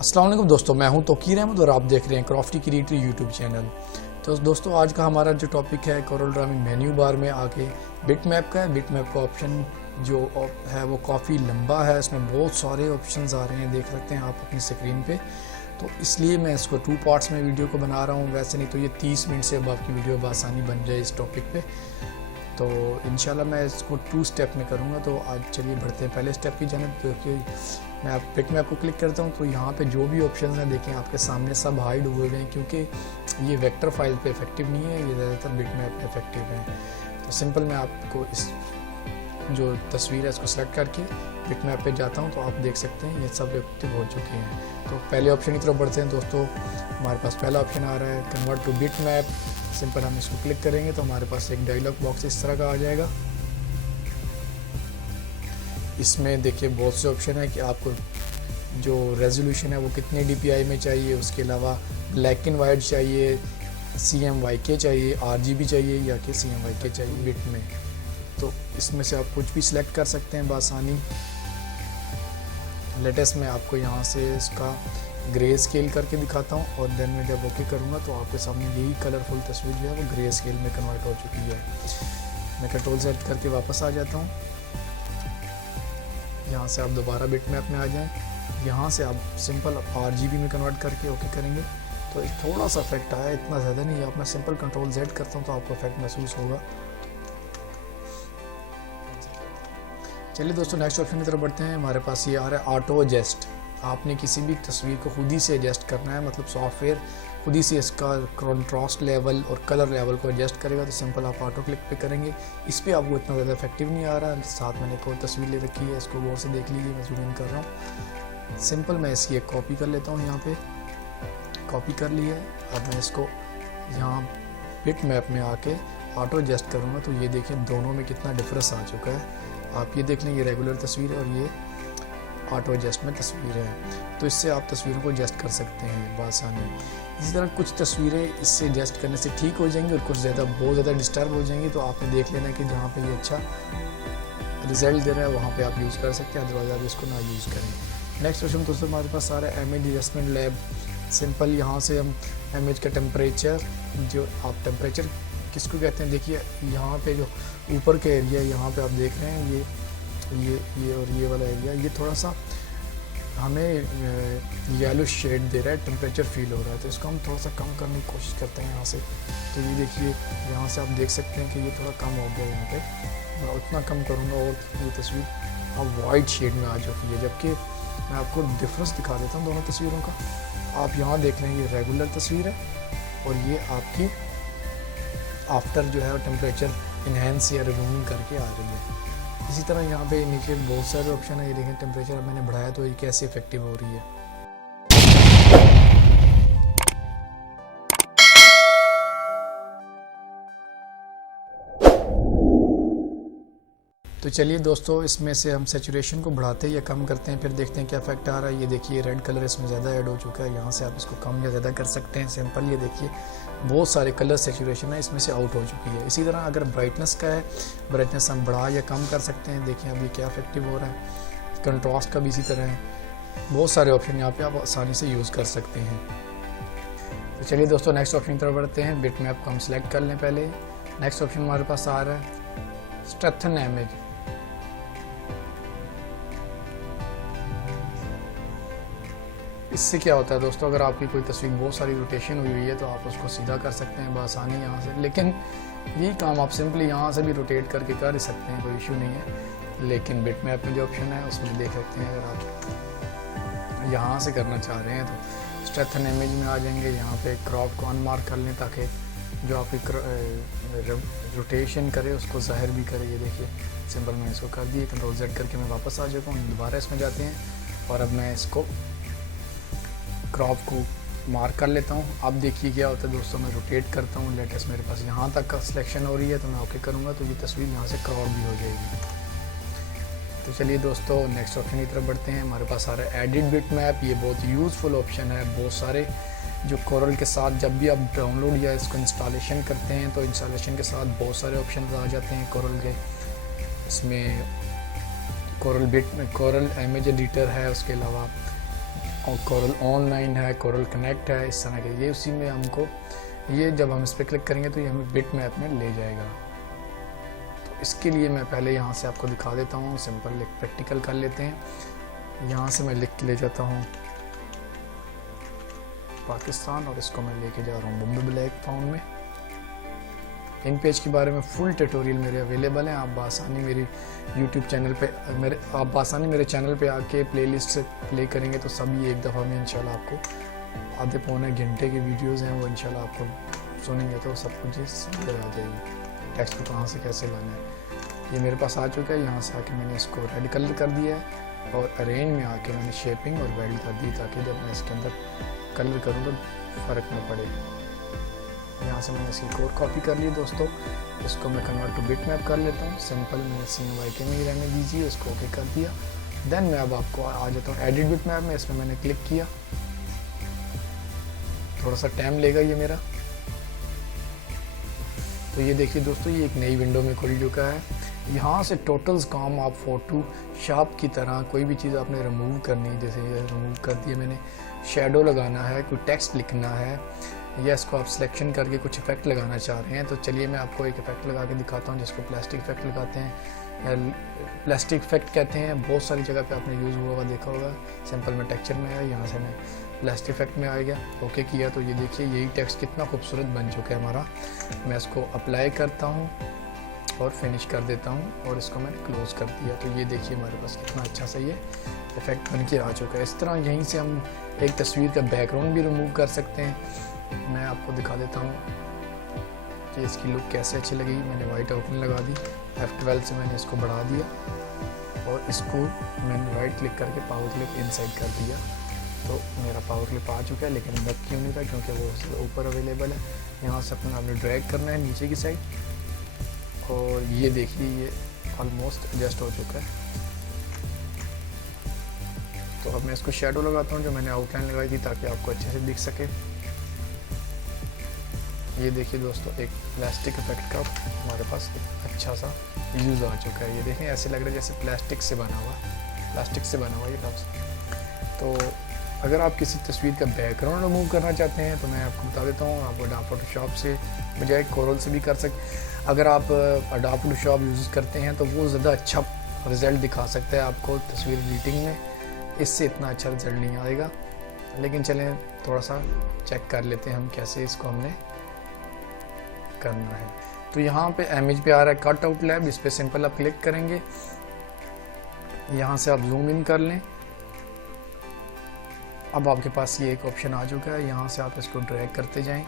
अस्सलाम वालेकुम दोस्तों, मैं हूं तौकीर अहमद और आप देख रहे हैं क्रॉफ्टी क्रिएटर यूट्यूब चैनल। तो दोस्तों आज का हमारा जो टॉपिक है कोरल ड्रा में मेन्यू बार में आके बिट मैप का है। बिट मैप का ऑप्शन जो है वो काफ़ी लंबा है, इसमें बहुत सारे ऑप्शंस आ रहे हैं, देख सकते हैं आप अपनी स्क्रीन पे। तो इसलिए मैं इसको 2 पार्ट्स में वीडियो को बना रहा हूँ। वैसे नहीं तो ये 30 मिनट से अब आपकी वीडियो बआसानी बन जाए इस टॉपिक पे। तो इंशाल्लाह मैं इसको 2 स्टेप में करूँगा। तो आज चलिए बढ़ते हैं पहले स्टेप की जानिब। देखिए मैं आप बिट मैप को क्लिक करता हूँ तो यहाँ पे जो भी ऑप्शंस हैं देखें आपके सामने सब हाइड हुए हुए हैं, क्योंकि ये वेक्टर फाइल पे इफेक्टिव नहीं है, ये ज़्यादातर बिट मैप पे इफेक्टिव है। तो सिंपल मैं आपको इस जो तस्वीर है इसको सेलेक्ट करके बिट मैप पे जाता हूँ तो आप देख सकते हैं ये सब एक्टिव हो चुके हैं। तो पहले ऑप्शन की तरफ बढ़ते हैं दोस्तों। हमारे पास पहला ऑप्शन आ रहा है convert two bit map. Simple हम इसको क्लिक करेंगे तो हमारे पास एक डायलॉग बॉक्स इस तरह का आ जाएगा। इसमें देखिए बहुत से ऑप्शन है कि आपको जो रेजोल्यूशन है वो कितने DPI में चाहिए, उसके अलावा ब्लैक एंड वाइट चाहिए, CMYK चाहिए, RGB चाहिए या कि CMYK चाहिए बिट में। तो इसमें से आप कुछ भी सिलेक्ट कर सकते हैं बआसानी। लेटेस्ट में आपको यहाँ से इसका ग्रे स्केल करके दिखाता हूँ और देन मैं जब ओके करूँगा तो आपके सामने यही कलरफुल तस्वीर जो है वो ग्रे स्केल में कन्वर्ट हो चुकी है। मैं कंट्रोल Z करके वापस आ जाता हूँ। यहाँ से आप दोबारा बिट मैप में आ जाएं। यहाँ से आप सिंपल RGB में कन्वर्ट करके ओके करेंगे तो एक थोड़ा सा इफेक्ट आया, इतना ज़्यादा नहीं है। आप मैं सिंपल कंट्रोल Z करता हूँ तो आपको इफेक्ट महसूस होगा। चलिए दोस्तों नेक्स्ट ऑप्शन की तरफ बढ़ते हैं। हमारे पास ये आ रहा है ऑटो एडजस्ट। आपने किसी भी तस्वीर को खुद ही से एडजस्ट करना है, मतलब सॉफ्टवेयर खुद ही से इसका कंट्रास्ट लेवल और कलर लेवल को एडजस्ट करेगा। तो सिंपल आप ऑटो क्लिक पे करेंगे। इस पर आपको इतना ज़्यादा इफेक्टिव नहीं आ रहा। साथ मैंने एक और तस्वीर ले रखी है, इसको गौर से देख लीजिए, मैं जूम इन कर रहा हूँ। सिंपल मैं इसकी एक कॉपी कर लेता हूँ, यहाँ पे कॉपी कर ली है। अब मैं इसको यहाँ बिट मैप में आके ऑटो एडजस्ट करूँगा तो ये देखिए दोनों में कितना डिफरेंस आ चुका है। आप ये देख लें, ये रेगुलर तस्वीर है और ये ऑटो एडजस्ट में तस्वीर है। तो इससे आप तस्वीरों को एडजस्ट कर सकते हैं बआसानी। इसी तरह कुछ तस्वीरें इससे एडजस्ट करने से ठीक हो जाएंगी और कुछ बहुत ज़्यादा डिस्टर्ब हो जाएंगी। तो आपने देख लेना कि जहाँ पे ये अच्छा रिजल्ट दे रहा है वहाँ पे आप यूज़ कर सकते हैं, अदरवाइज आप इसको ना यूज़ करें। नेक्स्ट ऑप्शन दोस्तों हमारे पास आ रहा है इमेज एडजस्टमेंट लैब। सिंपल यहाँ से हम इमेज का टेम्परेचर, जो आप टेम्परेचर किसको कहते हैं, देखिए यहाँ पे जो ऊपर का एरिया यहाँ पे आप देख रहे हैं ये और ये वाला एरिया, ये थोड़ा सा हमें येलो शेड दे रहा है, टेम्परेचर फील हो रहा है। तो इसको हम थोड़ा सा कम करने की कोशिश करते हैं यहाँ से। तो ये देखिए यहाँ से आप देख सकते हैं कि ये थोड़ा कम हो गया यहाँ पे। मैं उतना कम करूँगा और ये तस्वीर अब वाइट शेड में आ चुकी है। जबकि मैं आपको डिफरेंस दिखा देता हूँ दोनों तस्वीरों का। आप यहाँ देख लें, ये रेगुलर तस्वीर है और ये आपकी आफ्टर जो है टेम्परेचर इन्हेंस या रिमूविंग करके आ रही है। इसी तरह यहाँ पे नीचे बहुत सारे ऑप्शन है। ये देखें टेम्परेचर अब मैंने बढ़ाया तो ये कैसे इफेक्टिव हो रही है। तो चलिए दोस्तों इसमें से हम सैचुरेशन को बढ़ाते हैं या कम करते हैं, फिर देखते हैं क्या इफेक्ट आ रहा है। ये देखिए रेड कलर इसमें ज़्यादा ऐड हो चुका है। यहाँ से आप इसको कम या ज़्यादा कर सकते हैं। सिंपल ये देखिए बहुत सारे कलर सैचुरेशन है इसमें से आउट हो चुकी है। इसी तरह अगर ब्राइटनेस का है, ब्राइटनेस हम बढ़ा या कम कर सकते हैं। देखिए अभी क्या इफेक्टिव हो रहा है। कंट्रास्ट का भी इसी तरह है। बहुत सारे ऑप्शन यहाँ पर आप आसानी से यूज़ कर सकते हैं। तो चलिए दोस्तों नेक्स्ट ऑप्शन की तरफ बढ़ते हैं। बिट मैप को हम सेलेक्ट कर लें पहले। नेक्स्ट ऑप्शन हमारे पास आ रहा है स्ट्रेंथन इमेज। इससे क्या होता है दोस्तों, अगर आपकी कोई तस्वीर बहुत सारी रोटेशन हुई है तो आप उसको सीधा कर सकते हैं बआसानी यहाँ से। लेकिन यही काम आप सिंपली यहाँ से भी रोटेट करके कर ही सकते हैं, कोई इशू नहीं है। लेकिन बिट मैप में जो ऑप्शन है उसमें देख सकते हैं, अगर आप यहाँ से करना चाह रहे हैं तो स्ट्रेंथन इमेज में आ जाएंगे। यहाँ पे क्रॉप को अनमार्क कर लें ताकि जो आपकी रोटेशन करे उसको ज़ाहिर भी करे। ये देखिए सिंपल मैंने इसको कर दिए, कंट्रोल Z करके मैं वापस आ जाता हूँ। दोबारा इसमें जाते हैं और अब मैं इसको क्रॉप को मार्क कर लेता हूँ। अब देखिए क्या होता है दोस्तों, मैं रोटेट करता हूँ, लेटेस्ट मेरे पास यहाँ तक का सिलेक्शन हो रही है तो मैं ओके करूँगा तो ये तस्वीर यहाँ से क्रॉप भी हो जाएगी। तो चलिए दोस्तों नेक्स्ट ऑप्शन की तरफ बढ़ते हैं। हमारे पास आ रहा है एडिट बिट मैप। ये बहुत यूज़फुल ऑप्शन है। बहुत सारे जो कोरल के साथ जब भी आप डाउनलोड या इसको इंस्टॉलेशन करते हैं तो इंस्टॉलेशन के साथ बहुत सारे ऑप्शन आ जाते हैं कोरल के। इसमें कोरल इमेज एडिटर है, उसके अलावा और कोरल ऑनलाइन है, कोरल कनेक्ट है, इस तरह के ये उसी में हमको ये जब हम इस पर क्लिक करेंगे तो ये हमें बिट मैप में ले जाएगा। तो इसके लिए मैं पहले यहाँ से आपको दिखा देता हूँ, सिंपल एक प्रैक्टिकल कर लेते हैं। यहाँ से मैं लिख के ले जाता हूँ पाकिस्तान और इसको मैं लेके जा रहा हूँ बॉम्बे ब्लैक फाउंड में। इन पेज के बारे में फुल ट्यूटोरियल मेरे अवेलेबल हैं, आप बासानी मेरी यूट्यूब चैनल पे मेरे चैनल पे आके प्लेलिस्ट से प्ले करेंगे तो सभी एक दफ़ा में इंशाल्लाह आपको आधे पौने घंटे के वीडियोस हैं वो इंशाल्लाह आपको सुनेंगे तो सब कुछ समझ आ जाएगी टेक्स्ट को कहाँ से कैसे लाना है। ये मेरे पास आ चुका है। यहाँ से आके मैंने इसको रेड कलर कर दिया है और अरेंज में आके मैंने शेपिंग और वेल्ड कर दी ताकि जब मैं इसके अंदर कलर करूँ तो फ़र्क ना पड़े। यहाँ से मैंने इसकी कोड कॉपी कर ली दोस्तों, इसको मैं कन्वर्ट टू बिट मैप कर लेता हूँ। सिंपल मैंने CMYK में ही रहने दीजिए, इसको ओके कर दिया। देन मैं अब आपको आ जाता हूँ एडिट बिट मैप में, इसमें मैंने क्लिक किया, थोड़ा सा टाइम लेगा ये मेरा। तो ये देखिए दोस्तों ये एक नई विंडो में खुल चुका है। यहाँ से टोटल्स काम आप फोटोशॉप की तरह कोई भी चीज़ आपने रिमूव करनी है, जैसे ये रिमूव कर दिया मैंने, शेडो लगाना है, कोई टेक्स्ट लिखना है या इसको आप सिलेक्शन करके कुछ इफेक्ट लगाना चाह रहे हैं तो चलिए मैं आपको एक इफेक्ट लगा के दिखाता हूँ जिसको प्लास्टिक इफेक्ट लगाते हैं या प्लास्टिक इफेक्ट कहते हैं। बहुत सारी जगह पे आपने यूज़ हुआ होगा, देखा होगा। सिंपल में टेक्सचर में आया, यहाँ से मैं प्लास्टिक इफेक्ट में आ गया, ओके किया तो ये देखिए यही टेक्स्ट कितना खूबसूरत बन चुका है हमारा। मैं इसको अप्लाई करता हूँ और फिनिश कर देता हूँ और इसको मैंने क्लोज़ कर दिया। तो ये देखिए हमारे पास कितना अच्छा सा ये इफेक्ट बन के आ चुका है। इस तरह यहीं से हम एक तस्वीर का बैकग्राउंड भी रिमूव कर सकते हैं। मैं आपको दिखा देता हूँ कि इसकी लुक कैसे अच्छी लगेगी। मैंने वाइट आउटलाइन लगा दी, F12 से मैंने इसको बढ़ा दिया और इसको मैंने राइट क्लिक करके पावर क्लिप इनसाइड कर दिया। तो मेरा पावर क्लिप आ चुका है, लेकिन लग क्यों नहीं था, क्योंकि वो ऊपर अवेलेबल है। यहाँ से अपना आपने ड्रैग करना है नीचे की साइड और ये देखिए ये ऑलमोस्ट एडजस्ट हो चुका है। तो अब मैं इसको शेडो लगाता हूँ जो मैंने आउटलाइन लगाई थी ताकि आपको अच्छे से दिख सके। ये देखिए दोस्तों एक प्लास्टिक इफेक्ट का हमारे पास एक अच्छा सा यूज़ आ चुका है। ये देखें ऐसे लग रहा है जैसे प्लास्टिक से बना हुआ ये लफ्ज़। तो अगर आप किसी तस्वीर का बैकग्राउंड रिमूव करना चाहते हैं तो मैं आपको बता देता हूँ, आप अडोब फोटोशॉप से बजाय कोरल से भी कर सकते। अगर आप अडोब फोटोशॉप यूज़ करते हैं तो वो ज़्यादा अच्छा रिज़ल्ट दिखा सकता है आपको तस्वीर एडिटिंग में, इससे इतना अच्छा रिज़ल्ट नहीं आएगा। लेकिन चलें थोड़ा सा चेक कर लेते हैं हम कैसे इसको हमने करना है। तो यहाँ पे इमेज पे आ रहा है कट आउट लैब, इस पे सिंपल आप क्लिक करेंगे, यहाँ से आप जूम इन कर लें। अब आपके पास ये एक ऑप्शन आ चुका है, यहाँ से आप इसको ड्रैग करते जाएं।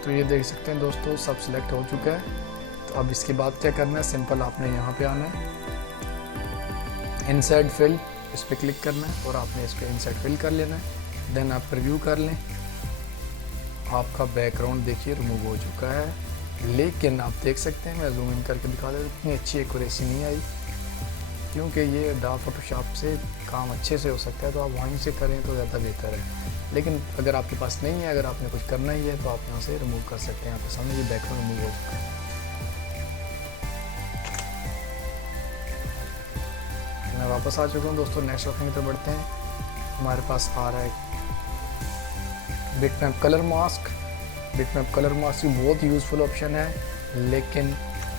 तो ये देख सकते हैं दोस्तों सब सिलेक्ट हो चुका है। तो अब इसके बाद क्या करना है, सिंपल आपने यहाँ पे आना है, इनसाइड फिल, इस पर क्लिक करना है और आपने इसको इनसाइड फिल कर लेना है। देन आप प्रीव्यू कर लें। आपका बैकग्राउंड देखिए रिमूव हो चुका है, लेकिन आप देख सकते हैं मैं जूम इन करके दिखा देता हूँ, इतनी अच्छी एक्यूरेसी नहीं आई क्योंकि ये अडोब फोटोशॉप से काम अच्छे से हो सकता है, तो आप वहीं से करें तो ज़्यादा बेहतर है। लेकिन अगर आपके पास नहीं है, अगर आपने कुछ करना ही है तो आप यहाँ से रिमूव कर सकते हैं। आपके सामने ये बैकग्राउंड रिमूव हो चुका है। मैं वापस आ चुका हूँ दोस्तों, नेक्स्ट ऑप्शन की तरफ बढ़ते हैं। हमारे पास आ रहा है bitmap colour mask. Bitmap colour mask भी बहुत यूज़फुल ऑप्शन है, लेकिन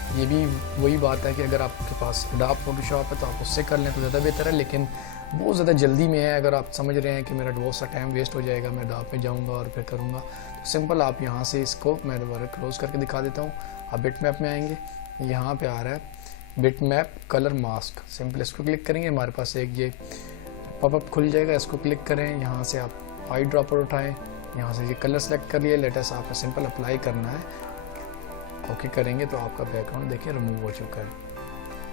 ये भी वही बात है कि अगर आपके पास अडोब फोटोशॉप है तो आप उससे कर लें तो ज़्यादा बेहतर है। लेकिन बहुत ज़्यादा जल्दी में है, अगर आप समझ रहे हैं कि मेरा बहुत सा टाइम वेस्ट हो जाएगा, मैं अडोब में जाऊंगा और फिर करूंगा, तो सिंपल आप यहाँ से इसको मैं दोबारा क्लोज़ करके दिखा देता हूँ। आप बिटमैप में आएंगे, यहाँ पे आ रहा है बिटमैप कलर मास्क, सिंपल इसको क्लिक करेंगे, हमारे पास एक ये पॉपअप खुल जाएगा, इसको क्लिक करें। यहाँ से आप आई ड्रॉपर उठाएँ, यहाँ से ये कलर सेलेक्ट कर लिए, लेटेस्ट आपको सिंपल अप्लाई करना है, ओके करेंगे तो आपका बैकग्राउंड देखिए रिमूव हो चुका है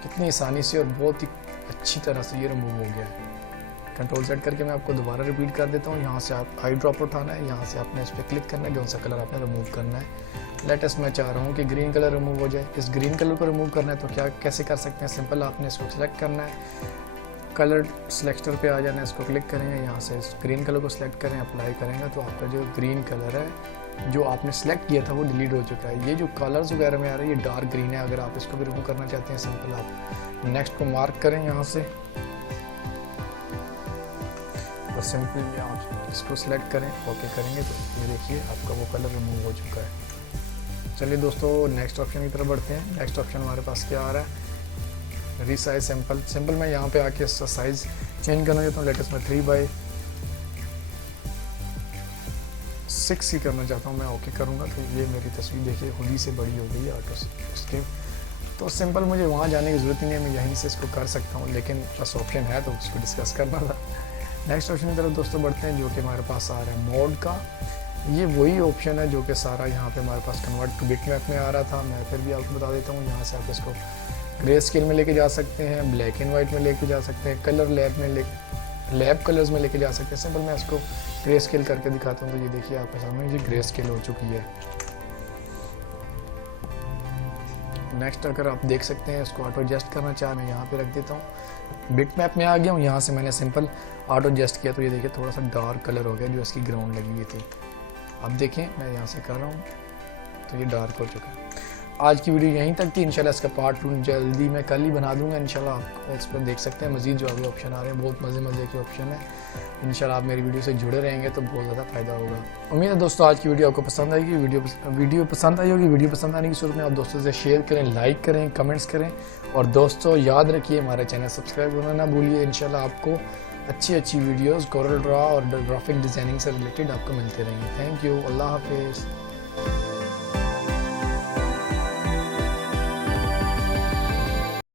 कितनी आसानी से और बहुत ही अच्छी तरह से ये रिमूव हो गया है। कंट्रोल सेट करके मैं आपको दोबारा रिपीट कर देता हूँ। यहाँ से आप आई ड्रॉप उठाना है, यहाँ से आपने इस पर क्लिक करना है, जो सा कलर आपने रिमूव करना है, लेटेस्ट मैं चाह रहा हूँ कि ग्रीन कलर रिमूव हो जाए। इस ग्रीन कलर को रिमूव करना है तो क्या कैसे कर सकते हैं, सिंपल आपने इसको सिलेक्ट करना है, कलर सिलेक्टर पे आ जाना है, इसको क्लिक करेंगे, यहाँ से इस ग्रीन कलर को सिलेक्ट करें, अप्लाई करेंगे तो आपका जो ग्रीन कलर है जो आपने सेलेक्ट किया था वो डिलीट हो चुका है। ये जो कलर्स वगैरह में आ रहा है ये डार्क ग्रीन है। अगर आप इसको भी रिमूव करना चाहते हैं सिंपल आप नेक्स्ट को मार्क करें यहाँ से और सिंपल आप इसको सिलेक्ट करें, ओके करेंगे तो ये देखिए आपका वो कलर रिमूव हो चुका है। चलिए दोस्तों नेक्स्ट ऑप्शन की तरफ बढ़ते हैं। नेक्स्ट ऑप्शन हमारे पास क्या आ रहा है, रीसाइज सिंपल मैं यहाँ पे आके इसका साइज़ चेंज करना चाहता हूँ। लेटेस्ट मैं 3/6 ही करना चाहता हूँ, मैं ओके करूँगा तो ये मेरी तस्वीर देखिए खुद ही से बड़ी हो गई है ऑटो उसके। तो सिंपल मुझे वहाँ जाने की ज़रूरत नहीं है, मैं यहीं से इसको कर सकता हूँ, लेकिन बस ऑप्शन है तो उसको डिस्कस करना था। नेक्स्ट ऑप्शन की तरफ दोस्तों बढ़ते हैं जो कि हमारे पास आ रहा है मोड का। ये वही ऑप्शन है जो कि सारा यहाँ पे हमारे पास कन्वर्ट टू बिटमैप में आ रहा था। मैं फिर भी आपको बता देता हूँ, यहाँ से आप इसको ग्रे स्केल में लेके जा सकते हैं, ब्लैक एंड वाइट में लेके जा सकते हैं, कलर लैब कलर्स में लेके जा सकते हैं। सिंपल मैं इसको ग्रे स्केल करके दिखाता हूँ तो ये देखिए आपके सामने ये ग्रे स्केल हो चुकी है। नेक्स्ट अगर आप देख सकते हैं इसको ऑटो एडजस्ट करना चाहे, मैं यहाँ पे रख देता हूँ, बिट मैप में आ गया हूँ, यहाँ से मैंने सिंपल ऑटो एडजस्ट किया तो ये देखिए थोड़ा सा डार्क कलर हो गया जो इसकी ग्राउंड लगी हुई थी। अब देखें मैं यहाँ से कर रहा हूँ तो ये डार्क हो चुका है। आज की वीडियो यहीं तक थी। इंशाल्लाह इसका पार्ट 2 जल्दी मैं कल ही बना दूंगा। इंशाल्लाह आप इस पर देख सकते हैं मज़ीद जो अभी ऑप्शन आ रहे हैं, बहुत मज़े के ऑप्शन है। इंशाल्लाह आप मेरी वीडियो से जुड़े रहेंगे तो बहुत ज़्यादा फ़ायदा होगा। उम्मीद है दोस्तों आज की वीडियो आपको पसंद आएगी। वीडियो पसंद आई होगी। वीडियो पसंद आने की सूरत में आप दोस्तों से शेयर करें, लाइक करें, कमेंट्स करें और दोस्तों याद रखिए हमारे चैनल सब्सक्राइब करना ना भूलिए। इंशाल्लाह आपको अच्छी वीडियोज़ कोरल ड्रा और ग्राफिक डिज़ाइनिंग से रिलेटेड आपको मिलते रहेंगे। थैंक यू, अल्लाह हाफिज़।